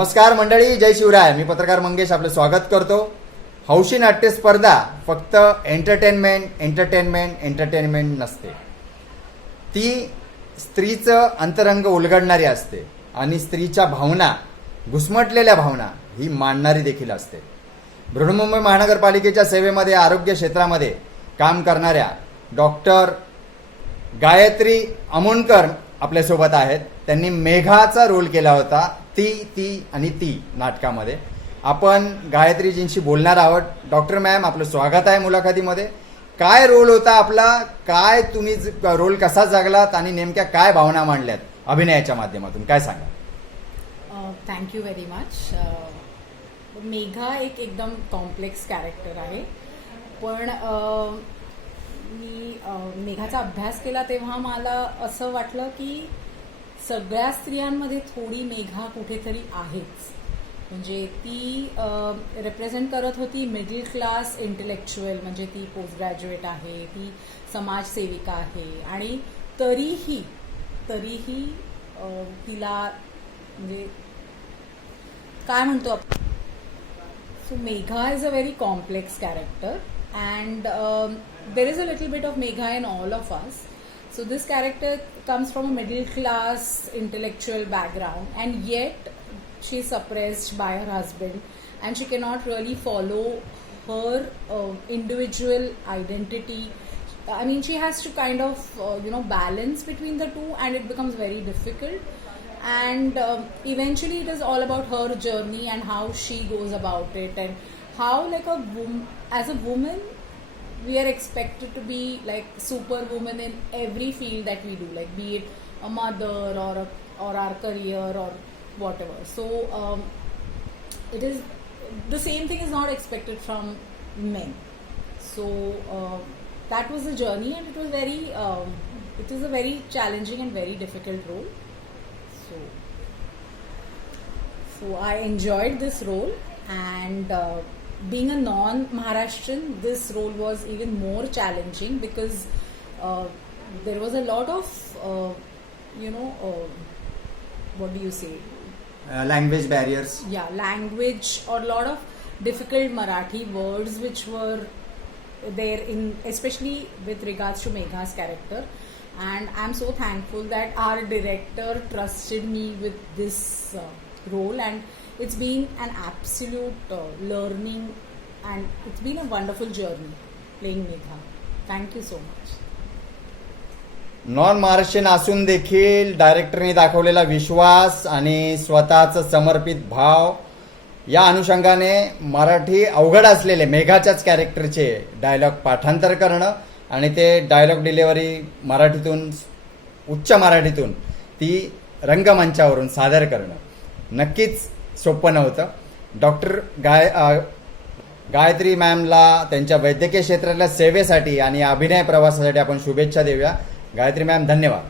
नमस्कार मंडळी जय शिवराय. मी पत्रकार मंगेश आपलं स्वागत करतो. हौशी नाट्य स्पर्धा फक्त एंटरटेनमेंट एंटरटेनमेंट एंटरटेनमेंट नसते. ती स्त्रीचं अंतरंग उलगडणारी असते आणि स्त्रीच्या भावना घुसमटलेल्या भावना ही मांडणारी देखील असते. बृहन्मुंबई महानगरपालिकेच्या सेवेमध्ये आरोग्य क्षेत्रामध्ये काम करणाऱ्या डॉक्टर गायत्री अमोणकर आपल्यासोबत आहेत. त्यांनी मेघाचा रोल केला होता. ती ती आणि ती नाटकामध्ये. आपण गायत्रीजींशी बोलणार आहोत. डॉक्टर मॅम आपलं स्वागत आहे मुलाखतीमध्ये. काय रोल होता आपला? काय तुम्ही ज- रोल कसा जगलात आणि नेमक्या काय भावना मांडल्यात अभिनयाच्या माध्यमातून? काय सांगा थँक्यू व्हेरी मच मेघा एक एकदम कॉम्प्लेक्स कॅरेक्टर आहे. पण मी मेघाचा अभ्यास केला तेव्हा मला असं वाटलं की सगळ्या स्त्रियांमध्ये थोडी मेघा कुठेतरी आहेच. म्हणजे ती रिप्रेझेंट करत होती मिडल क्लास इंटेलेक्च्युअल म्हणजे ती पोस्ट ग्रॅज्युएट आहे ती समाजसेविका आहे. आणि तरीही तरीही तिला म्हणजे काय म्हणतो आपण? So Megha is a very complex character and there is a little little of Megha Megha all of of. So this character comes from a middle class intellectual background, and yet she is suppressed by her husband, and she cannot really follow her uh, individual identity. I mean, she has to kind of uh, you know balance between the two, and it becomes very difficult and um, eventually it is all about her journey and how she goes about it and how like a woman, as a woman we are expected to be like superwoman in every field that we do like be it a mother or a, or our career or whatever. So um, it is the same thing is not expected from men. So uh, that was the journey and it was very um, it is a very challenging and very difficult role. So so i enjoyed this role and uh, being a non Maharashtrian, this role was even more challenging because uh, there was a lot of, uh, you know, uh, what do you say? Uh, language barriers. Yeah, language or a lot of difficult Marathi words which were there in, especially with regards to Megha's character. And I'm so thankful that our director trusted me with this uh, role and it's been an absolute uh, learning and it's been a wonderful journey playing megha. Thank you so much. Non Maharashtrian असून देखील डायरेक्टरने दाखवलेला विश्वास आणि स्वतःचं समर्पित भाव या अनुषंगाने मराठी अवघड असलेले मेघाच्याच कॅरेक्टरचे डायलॉग पाठांतर करणं आणि ते डायलॉग डिलेवरी मराठीतून उच्च मराठीतून ती रंगमंचावरून सादर करणं. नक्कीच सोपं नव्हतं. डॉक्टर गाय गायत्री मॅमला त्यांच्या वैद्यकीय क्षेत्रातल्या सेवेसाठी आणि अभिनय प्रवासासाठी आपण शुभेच्छा देऊया. गायत्री मॅम धन्यवाद.